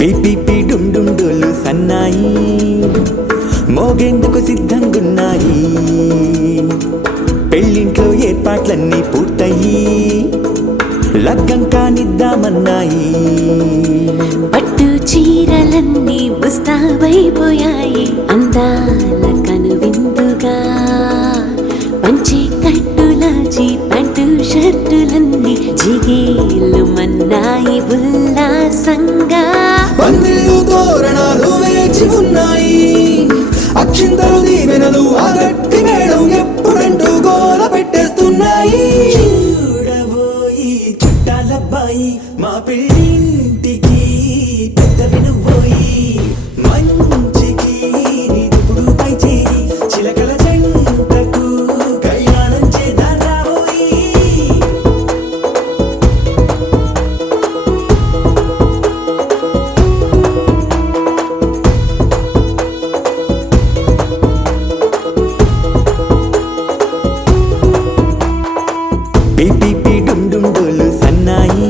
PPP డుమ్ డుమ్ డోలు సన్నాయి మోగేందుకు సిద్ధంగున్నాయి. పెళ్ళింట్లో ఏర్పాట్లన్నీ పూర్తయి లగ్గం కానిద్దామన్నాయి. పట్టు చీరలన్నీ ముస్తాబైపోయాయి అందాల కనువిందుగా. పంచి కట్టులాచి పట్టు షర్టులన్నీ జిగేలు మన్నాయి ఉల్లాసంగా. పందిళ్ళు తోరణాలు వేచి ఉన్నాయి, అక్షింతలు దీవెనలు ఆ గట్టి మేడం ఎప్పుడంటూ గోల పెట్టేస్తున్నాయి. చూడబోయి చుట్టాలబ్బాయి మా పెళ్ళింటికి పెద్ద వినుబోయి. మంచికి నిదుపుడు పై చేయి చిలకల జంటకు కళ్యాణం చేద్దాం రాబోయి. పీపీపీ డుమ్ డుమ్ డోలు సన్నాయి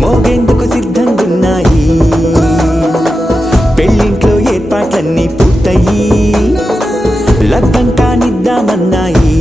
మోగేందుకు సిద్ధంగున్నాయి. పెళ్ళింట్లో ఏర్పాట్లన్నీ పూర్తయి లగ్గం కానిద్దామన్నాయి.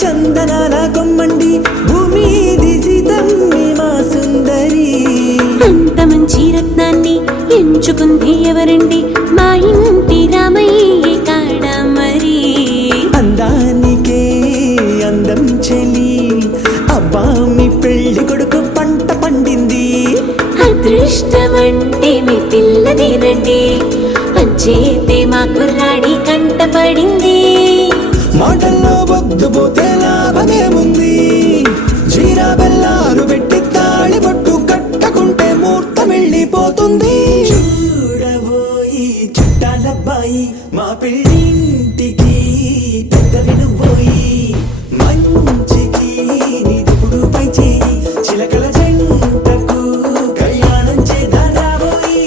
చందనాల కొమ్మండి భూమి దిశితమ్మి మా సుందరి. అంత మంచి రత్నాన్ని ఎంచుకుంది ఎవరండి? మా ఇంటి రామయ్య కాడ మరి. అందానికే అందం చెలి అబ్బా మీ పెళ్లి కొడుకు పంట పండింది. అదృష్టమంటే మీ పిల్లదేనండి, అంచేతే మా కుర్రాడి కంటపడింది. మాటల్లో వద్దుపోతే లాభమేముంది? జీరా బెల్లాలు పెట్టి తాళి బొట్టు కట్టకుంటే ముహూర్తం వెళ్ళిపోతుంది. చూడబోయి చుట్టాలబ్బాయి మా పెళ్ళింటికి పెద్ద వినుబోయి. మంచికి నిదుపుడు పై చేయి చిలకల జంటకు కళ్యాణం చేద్దాం రాబోయి.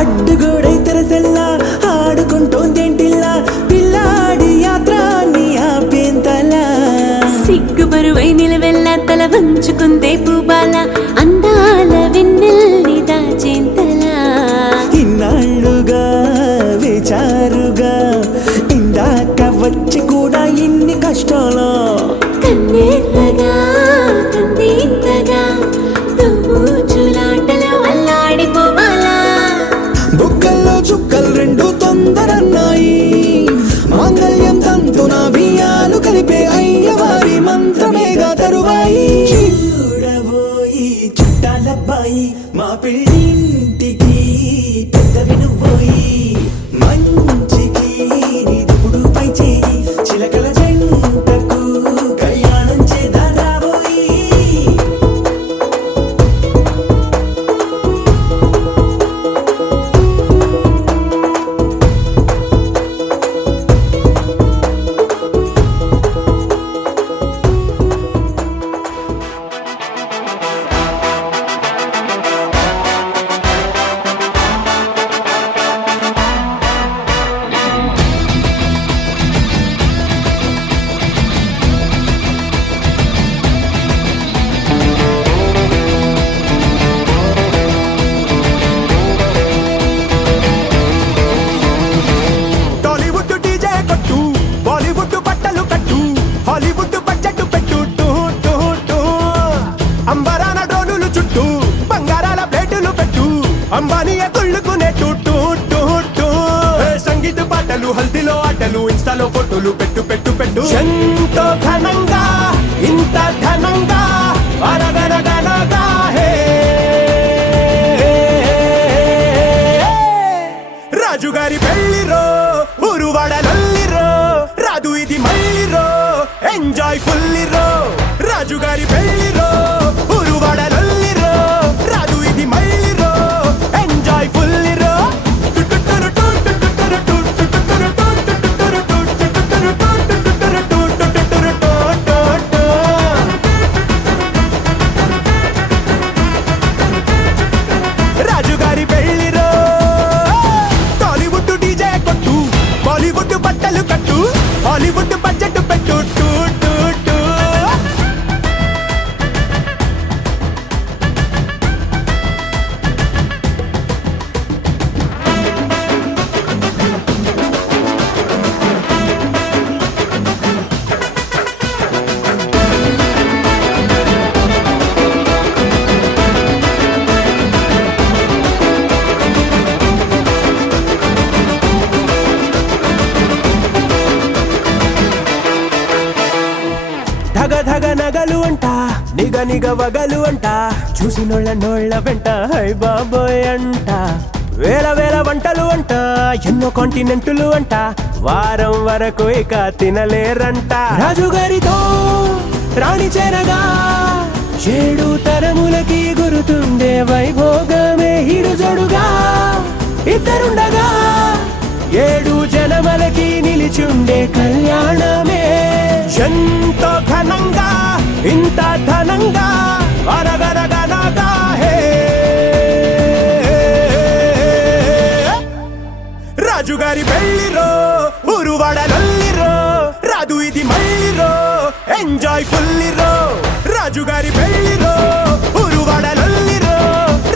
అడ్డుగోడై తెరసెల్లా ఆడుకుంటోందేంటిల్లా పిల్లాడి యాత్ర నీ ఆపేంతలా. సిగ్గుబరువై నిలవెల్లా తల వంచుకుందే పూబాల అందాల వెన్నెల్ని దాచేంతలా. ఇన్నాళ్ళుగా వేచారుగా ఇందాక వచ్చి కూడా ఇన్ని కష్టాలా. కన్నెర్రగా కందింతగా దుమ్ముచులాటలో అల్లాడిపోవాలా. బుగ్గల్లో చుక్కలు రెండు తొందరన్నాయి, మాంగళ్యం తంతున బియ్యాలు కలిపే అయ్యవారి మంత్రమేగా తరువాయి. చూడబోయి చుట్టాలబ్బాయి మా పెళ్ళింటికి పెద్ద వినుబోయి. మంచికి నిదుపుడు పై చేయి చిలకల జంటకు పెళ్లిలో ఆటలు ఇన్స్టాలో ఫోటోలు పెట్టు పెట్టు పెట్టు ఎంతో ఘనంగా ఇంత ఘనంగా అనగనగనగా హే రాజుగారి పెళ్లిరో ఊరువాడలల్లిరో రాదు ఇది మళ్ళీరో ఎంజాయ్ ఫుల్లిరో రాజుగారి పెళ్లిరో ఊరువాడలల్లిరో రాదు ఇది మళ్ళీరో ఎంజాయ్ ఫుల్లిరో రాజుగారి పెళ్లిరో టాలీవుడ్ డీజే కొట్టు బాలీవుడ్ బట్టలు కట్టు హాలీవుడ్ బడ్జెట్ పెట్టు టూ టూ టూ ధగ ధగ నగలు అంట నిగ నిగ వగలు అంట చూసినోళ్ళ నోళ్ళ వెంట హై బాబోయ్ అంట వేల వేల వంటలు అంట ఎన్నో కాంటినెంటులు అంట వారం వరకు ఇక తినలేరంట రాజుగారితో రాణి చేరగా 7 తరములకి గురుతుండే వైభోగమే హిడు జోడుగా ఇద్దరుండగా 7 జనమలకి నిలిచుండే కళ్యాణమే ఎంతో ఘనంగా ఇంత ఘనంగా అనగనగనగా హే రాజుగారి పెళ్లిరో ఊరువాడలల్లిరో రాదు ఇది మళ్ళీరో ఎంజాయ్ ఫుల్లిరో రాజుగారి పెళ్లిరో ఊరువాడలల్లిరో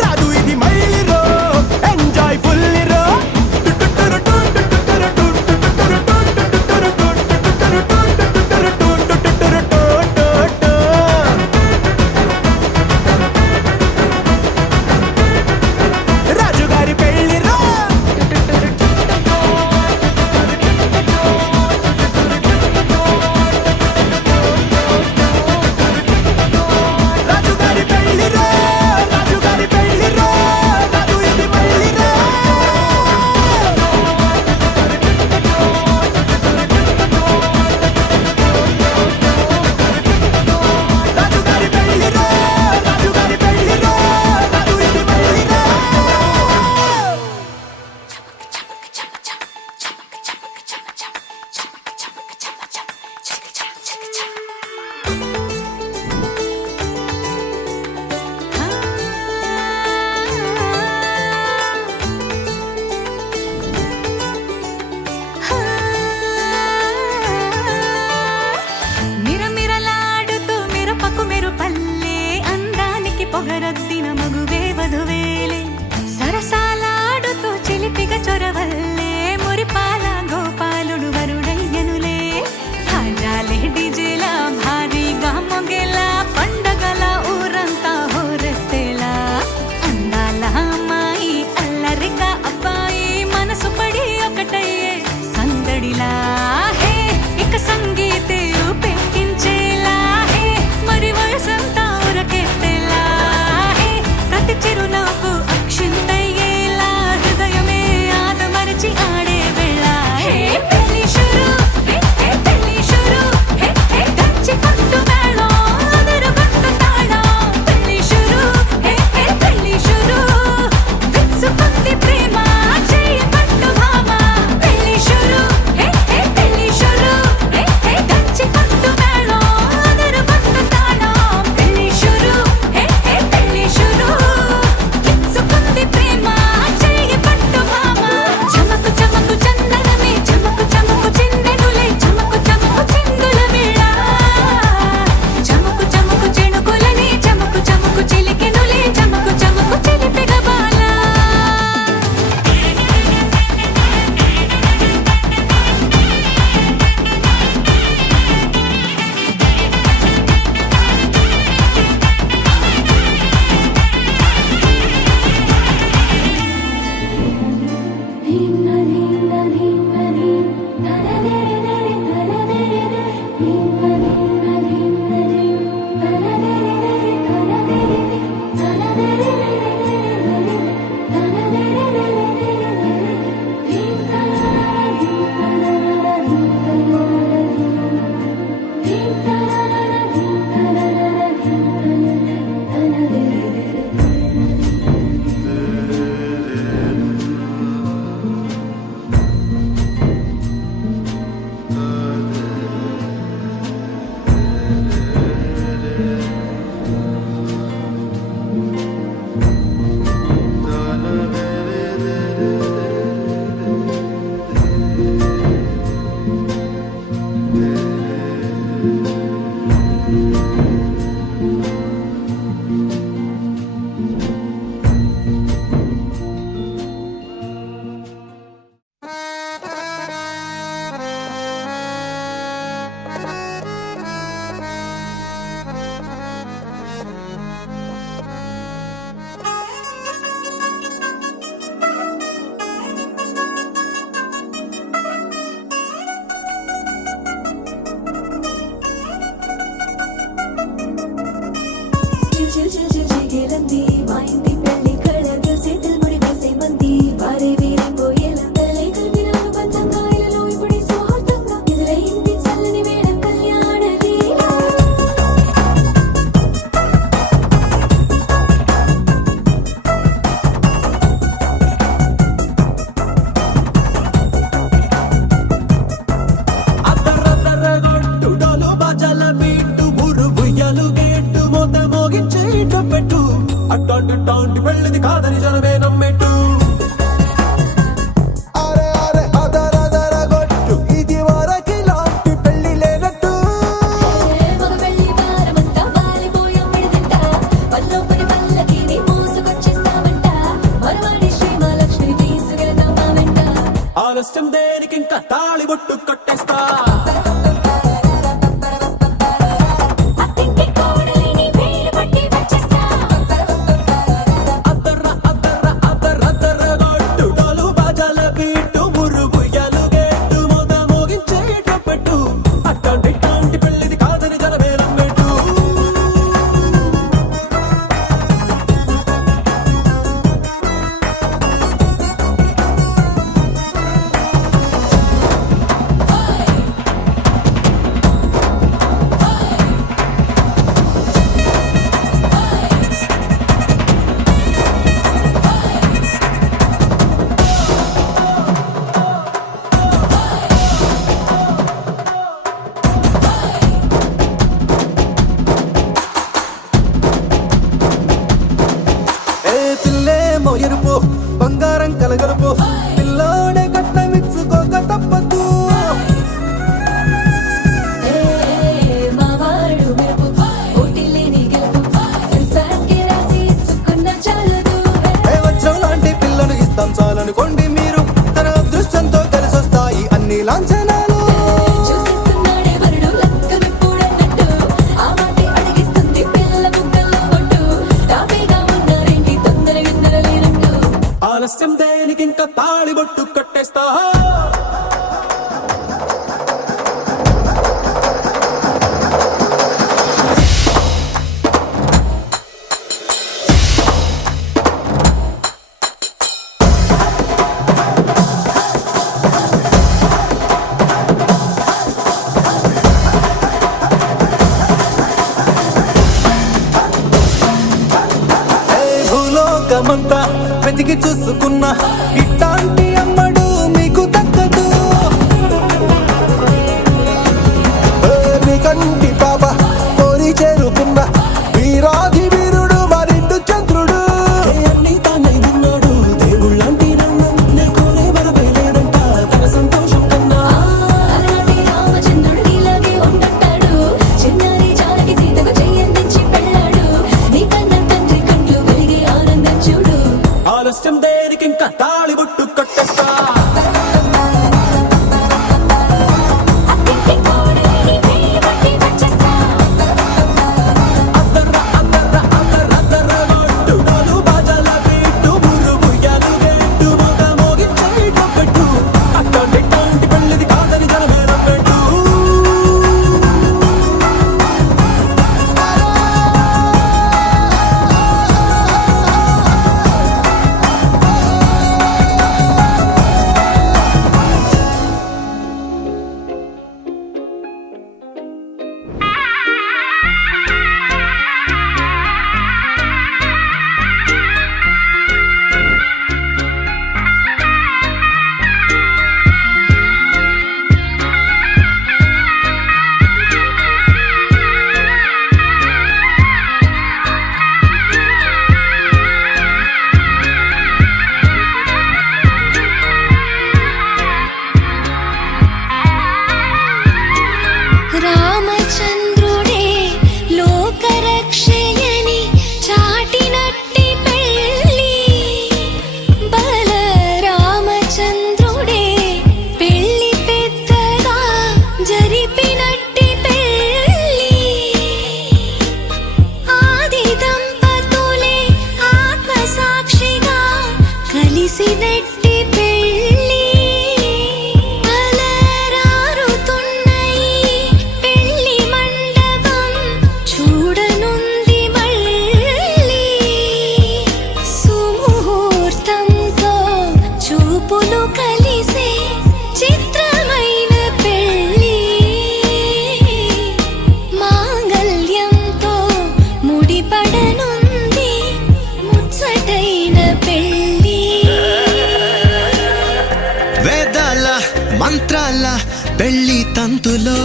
రాదు ఇది మళ్ళీరో ఎంజాయ్ ఫుల్లిరో రాజుగారి పెళ్లిరో రాజుగారి పెళ్లిరో రాజుగారి పెళ్లిరో రాదు ఇది మళ్ళీరో రాజుగారి పెళ్లిరో రాజుగారి పెళ్లిరో రాదు ఇది మళ్ళీరో మిరమిరలాడుతూ మిరపకు మెరుపల్లే అందానికి పొగరొద్దిన మగువే వధువేలే సరసాలాడుతూ చిలిపిగా చొరవల్లే మురిపాల గోపాలుడు వరుడయ్యనులే హాజాలే డిజేలా భారీగా మొగేలా పండగల ఊరంతా హోరెత్తేలా అందాల అమ్మాయి అల్లరిగా అబ్బాయి మనసు పడి ఒకటయ్యే సందడిలా హే ఇక సంగీతే ఊపెక్కించేలా హే మరి వయసంతా ఉరకెత్తేలా హే ప్రతి చిరునవ్వు అక్షింతయ్యేలా హృదయమే ఆదమరచి ఆడే వేళ హే పెళ్లి షురు హే హే పెళ్లి షురు హే హే దంచి కొట్టు మేళం అదరు కొట్టు తాళం పెళ్లి షురు హే హే పెళ్లి షురు విచ్చుకుంది ప్రేమ చేయ పట్టు భామ పెళ్లి షురు హే హే చిల్ చిల్ చిల్ చిగిరంది మా ఇంటి పెళ్లి కళగా చేతులు ముడి వేసే మంది వారే వీరే పోయేలందరలే కలిపినారు పంచంగాయలలో ఇప్పుడు సౌహార్దంగా ఎదురైంది చల్లని వేళ కళ్యాణ లీల అద్దరద్దరగొట్టు డోలు బాజాల బీటు ఊరు ఉయ్యాలు గేట్టు మోత మోగించే పెట్టు అట్టాంటి టాంటి పెళ్ళిది కాదని జనమే నమ్మెట్టు అరే అరే అదరదరగొట్టు ఇది వరకి లాంటి పెళ్లి లేనట్టు మగ పెళ్లి వారమంతా వాలిపోయాం విడిదింట పల్లోపరి పల్లకిని మోసుకొచ్చేస్తామంట మరవాడి శ్రీమహాలక్ష్మిని తీసుకెళ్దాం మా వెంట ఆలస్యం దేనికి ఇంకా తాళి బొట్టు కట్టేస్తా అత్తింటి కోడలిని వేలు పట్టి వచ్చేస్తా అద్దరద్దరగొట్టు డోలు బాజాల బీటు ఊరు ఉయ్యాలు గేట్టు మోత మోగించే పెట్టు అట్టాంటి టాంటి పెళ్ళిది కాదని జనమే నమ్మెట్టు ఏ పిల్లేమో ఎరుపు బంగారం కలగలుపు పిల్లోడే కట్టమిచ్చుకోక తప్పదు మా వాడు మెరుపు ఓటిల్లేని గెలుపు సెన్సార్కి రాసి ఇచ్చుకున్న చాలదు ఏ వచ్చం లాంటి పిల్లను ఇస్తాం చాలనుకోండి మీరు తన అదృష్టంతో కలిసొస్తాయి అన్ని లాంఛనాలు చూసిస్తున్నాడే వరుడు లక్కమిప్పుడన్నట్టు ఆ మాటే అడిగిస్తుంది పిల్ల బుగ్గల్లో ఒట్టు తాపీగా ఉన్నారేంటి తొందర విందర లేనట్టు ఆలస్యం దేనికి ఇంకా తాళి బొట్టు కట్టేస్తా భూలోకమంతా వెతికి చూసుకున్న ఇట్లాంటి అమ్మడు మీకు దక్కదు మీ కంటి పాప కోరి చేరుకున్న వీరాధి వీరుడు మరిండు చంద్రుడు అన్ని తానై ఉన్నాడు దేవుళ్ళంటి నన్ను కోరే వరపై లేడంట తన సంతోషం కన్నా అలాంటి రామచంద్రుడు ఇలాగే ఉండంటాడు చిన్నారి జానకి సీతకు చెయ్యందించి పెళ్ళాడు నీ కన్న తండ్రి కండ్లు వెలిగి ఆనందం చూడు ఆలస్యం దేనికి ఇంకా తాళి పెళ్లి తంతులో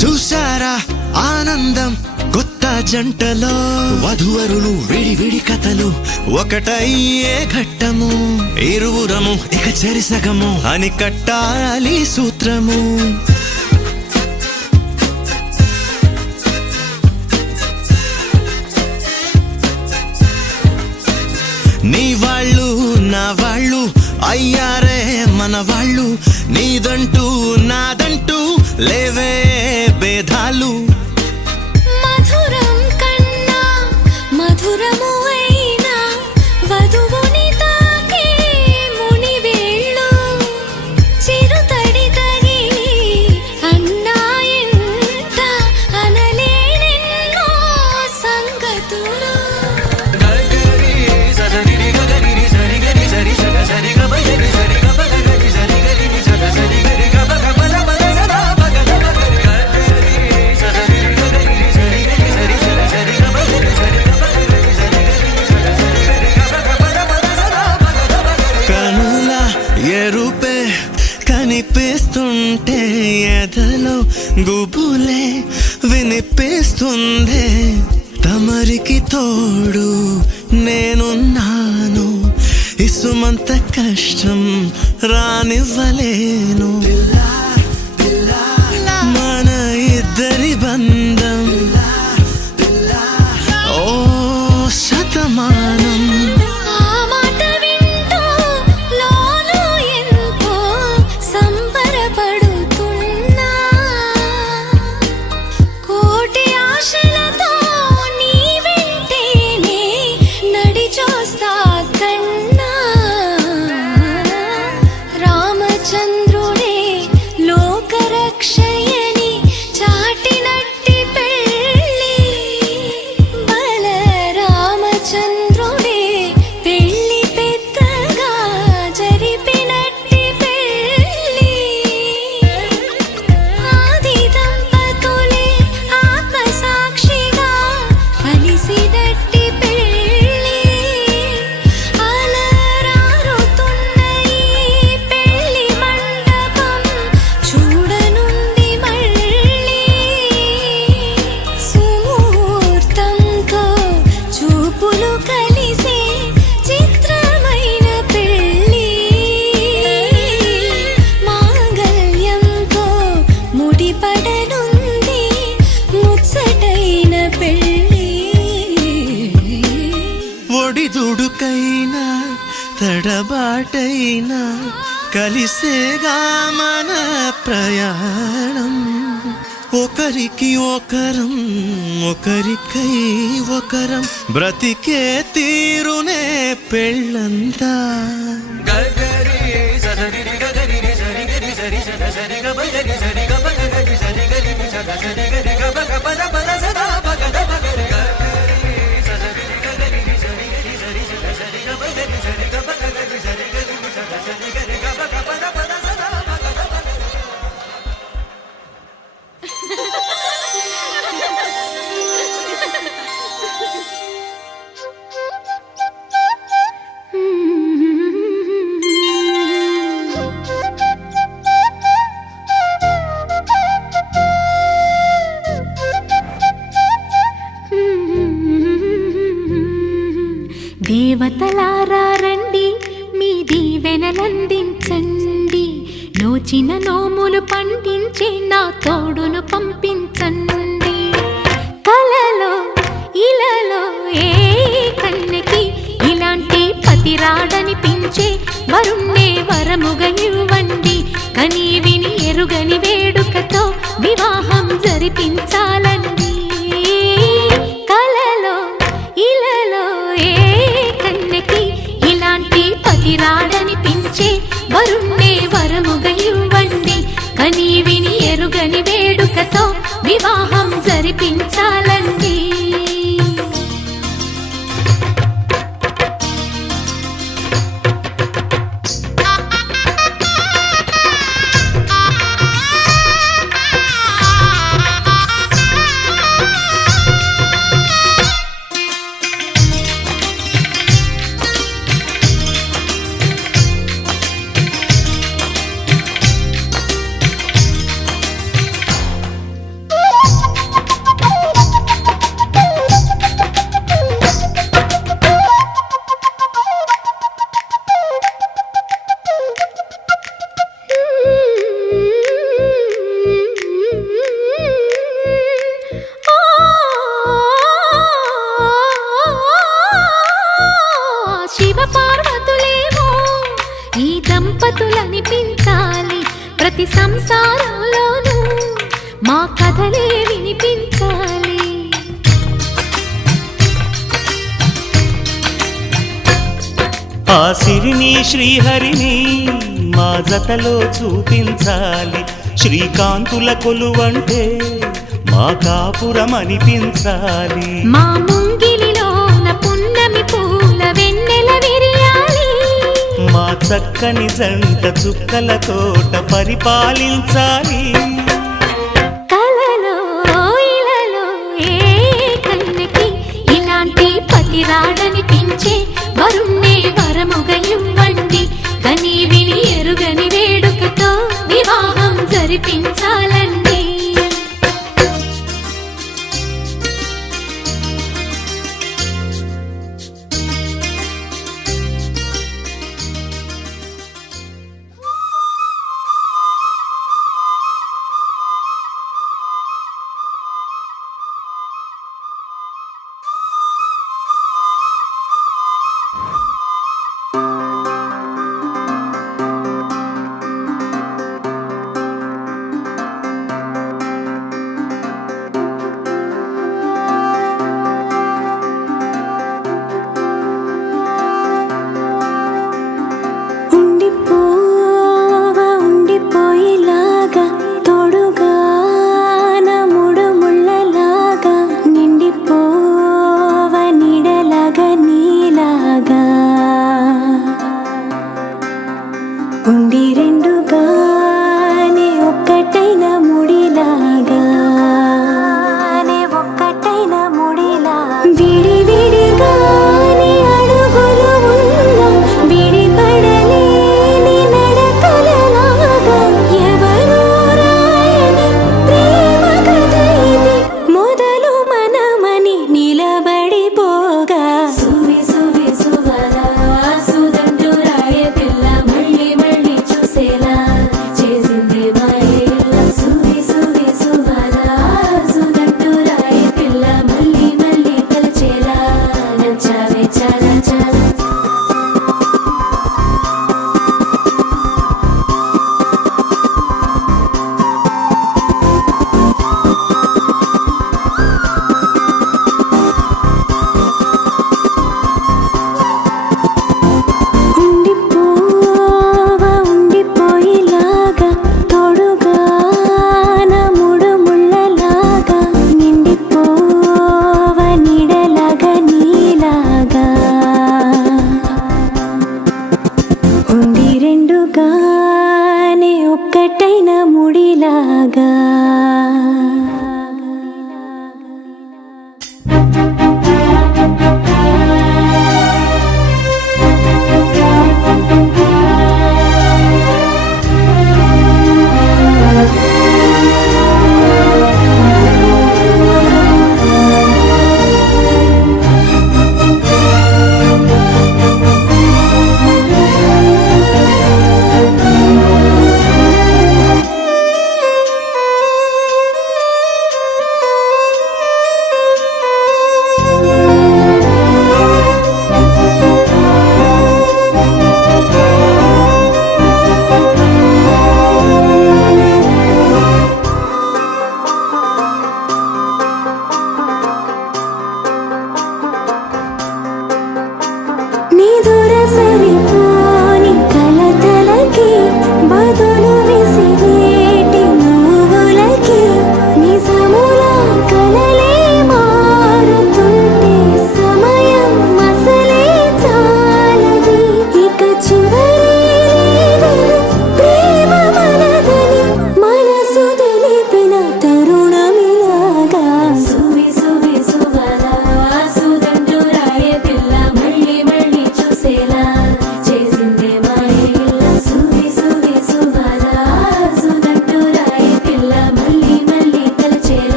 చూశారా ఆనందం కొత్త జంటలో వధువరులు విడి విడి కథలు ఒకటయ్యే ఘట్టము ఇరువురము ఇక చెరిసగము అని కట్టాలి సూత్రము నీ వాళ్ళు నా వాళ్ళు అయ్యారే మన వాళ్ళు నీదంటూ నాదంటూ లేవే భేదాలు మధురం కన్నా మధురము అయినా వధువుని తాకే మునివేళ్ళు చిరుతడి తగిలి అన్నాయంట అనలేనెన్నో సంగతులు కనుల ఎరుపే కనిపిస్తుంటే ఎదలో గుబులే వినిపిస్తుందే తమరికి తోడు నేనున్నాను ఇసుమంత కష్టం రానివ్వలేను మన ఇద్దరి బంధం ఓ శతమానం ఆ మాట వింటూ లోలో ఎంతో సంబరపడుతున్నా కోటి ఆశలతో నీ వెంటేనే నడిచొస్తా కన్నా రామచంద్రుడే లోకరక్షయని చాటినట్టి పెళ్ళి బల రామచంద్రుడే పెళ్ళి పెద్దగా జరిపినట్టి పెళ్ళి ఆది దంపతులే ఆత్మసాక్షిగా కలిసినట్టి పెళ్ళి అలరారుతున్న ఈ పెళ్ళి మండపం చూడనుంది మళ్ళీ సుముహూర్తంతో చూపులు కలిసే చిత్రమైన పెళ్ళి మాంగళ్యంతో ముడిపడనుంది ముచ్చటైన పెళ్ళి ఒడిదుడుకైనా తడబాటైనా కలిసేగా మన ప్రయాణం ఒకరికి ఒకరం ఒకరికై ఒకరం బ్రతికే తీరునే పెళ్ళంతా దేవతలారా రండి మీ దీవెనలందించండి నోచిన నోములు పండించే నా తోడును పంపించండి కలలో ఇలలో ఏ కన్నెకి ఇలాంటి పతిరాడనిపించే వరుణ్ణే వరముగా ఇవ్వండి కని విని ఎరుగని వేడుకతో వివాహం జరిపించాలండి కలలో ఇలలో ఏ కన్నెకి ఇలాంటి పతిరాడనిపించే వరుణ్ణే వరముగా ఇవ్వండి కని విని ఎరుగని వేడుకతో వివాహం జరిపించాలండి ప్రతి సంసారంలోనూ మా కథలే వినిపించాలి. ఆ సిరిని శ్రీహరిని మా జతలో చూపించాలి. శ్రీకాంతుల కొలువంటే మా కాపురం అనిపించాలి. మా ముంగిలిలోన పున్నమి పూల వెన్నెల విరియాలి. మా చక్కని జంట చుక్కల తోట పరిపాలించాలి. కలలో ఇలలో ఏ కన్నెకి ఇలాంటి పతి రాడనిపించే వరుణ్ణే వరముగా ఇవ్వండి. కని విని ఎరుగని వేడుకతో వివాహం జరిపించాలండి.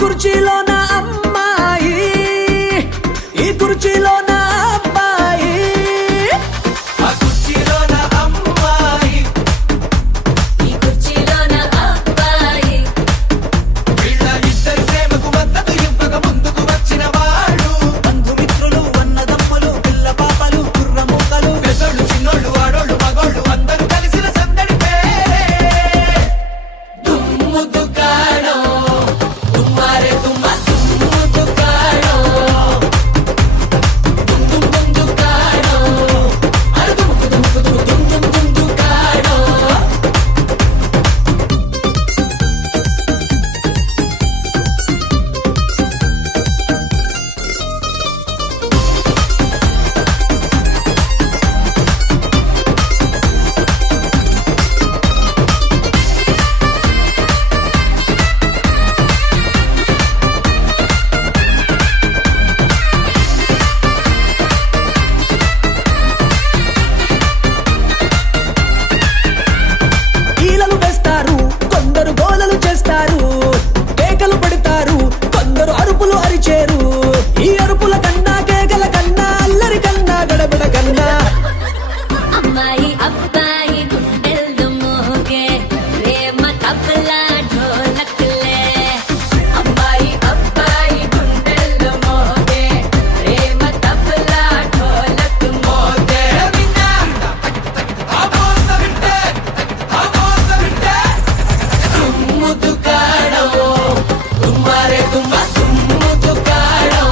కుర్చీలో నా అమ్మాయి, ఈ కుర్చీలో నా అబ్బాయి. ఆ కుర్చీలో నా అమ్మాయి, ఈ కుర్చీలోన అబ్బాయి. వీళ్ళ ఇద్దరి ప్రేమకు మద్దతు ఇవ్వక ముందుకు వచ్చిన వాడు. బంధుమిత్రులు, అన్నదమ్ములు, పిల్ల పాపలు, కుర్ర మూకలు, పెద్దోళ్ళు, చిన్నోళ్ళు, ఆడోళ్ళు, మగోళ్ళు అందరూ కలిసిన సందడి పేరే దుమ్ము దుకాణం. దుమ్మారే దుమ్మ దుమ్ము దుకాణం. దుమ్ దుమ్ దుమ్ దుకాణం. అరే దుమ్ముకు దుమ్ముకు దుమ్ దుమ్ దుమ్ దుమ్ దుకాణం. ఈలలు వేస్తారు, కొందరు గోలలు చేస్తారు, కేకలు పెడతారు, కొందరు అరుపులు అరిచేరు. ఈ అరుపుల కన్నా, కేకల కన్నా, అల్లరి కన్నా, గడబడ కన్నా అమ్మాయి అబ్బాయి గుండెల్లో మోగే ప్రేమ తబలా ఢోలక్లే. అమ్మాయి అబ్బాయి గుండెల్లో మోగే ప్రేమ తబలా ఢోలక్ మోగే. దుమ్ము దుకాణం. దుమ్మారే దుమ్మ దుమ్ము దుకాణం.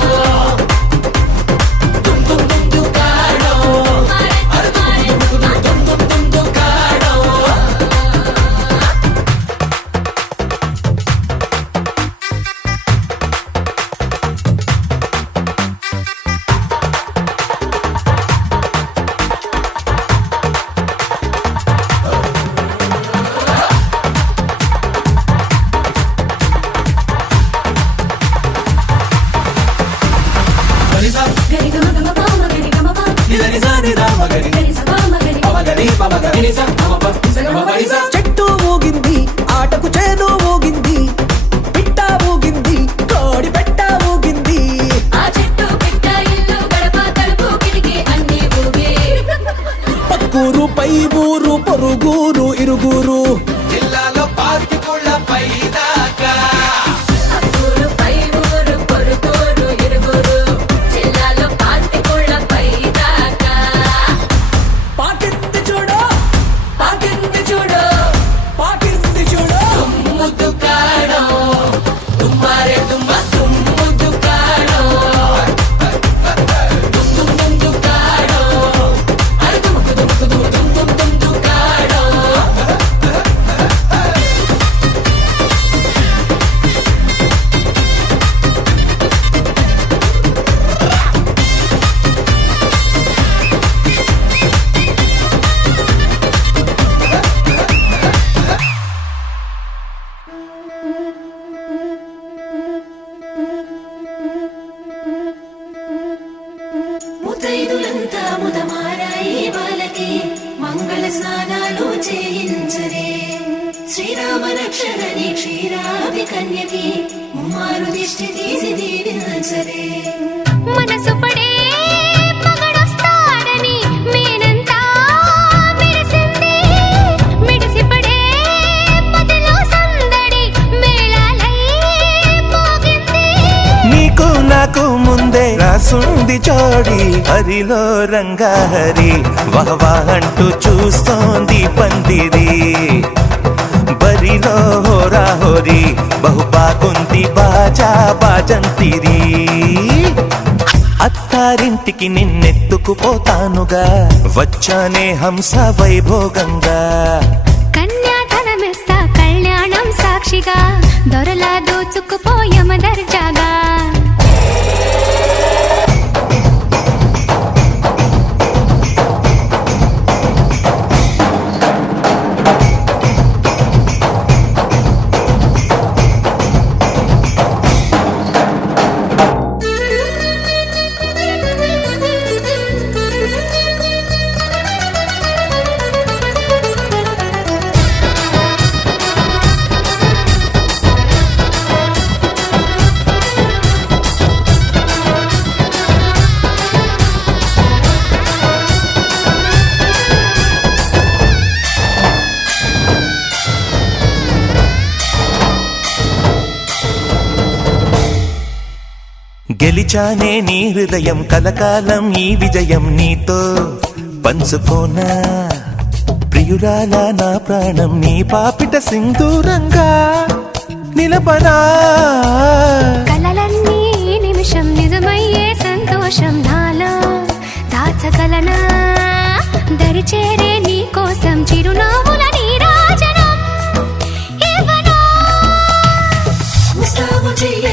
దుమ్ దుమ్ దుమ్ దుకాణం. అరే దుమ్ముకు దుమ్ముకు దుమ్ దుమ్ దుమ్ దుకాణం. గరిసా గరిగమ గమ పామ గరిగమ పా. నిదనిసా నిదా మగరి గరిస పామ గరి. పమగరి పమగరి నిసా పమప నిసగమ పైసా. చెట్టు ఊగింది, ఆటకు చేను ఊగింది, పిట్ట ఊగింది, కోడి పెట్ట ఊగింది. ఆ చెట్టు పిట్ట ఇల్లు గడప తలుపు కిటికీ అన్ని ఊగే. పక్కూరు పై ఊరు పొరుగురు ఇరుగురు జిల్లాలో పార్కి పుళ్ళ పైదాకా. అక్కూరు పై ఊరు పొరుగురు ఇరుగురు జిల్లాలో పార్టికుళ్ళ పైదాకా. పాకింది చూడు, పాకింది చూడు. పాకింది చూడు. దుమ్ము దుకాణం. దుమ్మారే దుమ్మ దుమ్ము దుకాణం. దుమ్ దుమ్ దుమ్ దుకాణం. అరే దుమ్ముకు దుమ్ముకు దుమ్ దుమ్ దుమ్ దుమ్ దుకాణం. ముత్తైదులంతా ముదమారాయి బాలకి మంగళ స్నానాలు చేయించరే. శ్రీరామ రక్షణని క్షీరాది కన్యకి ముమ్మారు దిష్టి తీసి దీవించరే. మనసు పడే మగడొస్తాడని మేనంతా మెరిసింది. మిడిసిపడే మదిలో సందడి మేళాలై మోగింది. నీకు నాకు ముందే రాసుంది జోడి, హరిలో రంగా హరి వహవా అంటూ చూస్తోంది పందిరి. బరిలో హోరా హోరి బహు బాగుంది బాజా బాజంతిరి. అత్తారింటికి నిన్నెత్తుకుపోతానుగా, వచ్చానే హంస వైభోగంగా. కన్యాధనమిస్తా కళ్యాణం సాక్షిగా, దొరలా దోచుకుపోయమ దర్జాగా. గెలిచానే నీ హృదయం కలకాలం ఈ విజయం నీతో పంచుకోనా ప్రియురాల నా ప్రాణం నీ పాపిట సింధూరంగా నిలబడా కలలన్నీ నిమిషం నిజమయ్యే సంతోషం నాలో దాచగలనా దరిచేరే నీ కోసం చిరునవ్వుల నీరాజనం ఇవ్వనా ముస్తాబు చెయ్య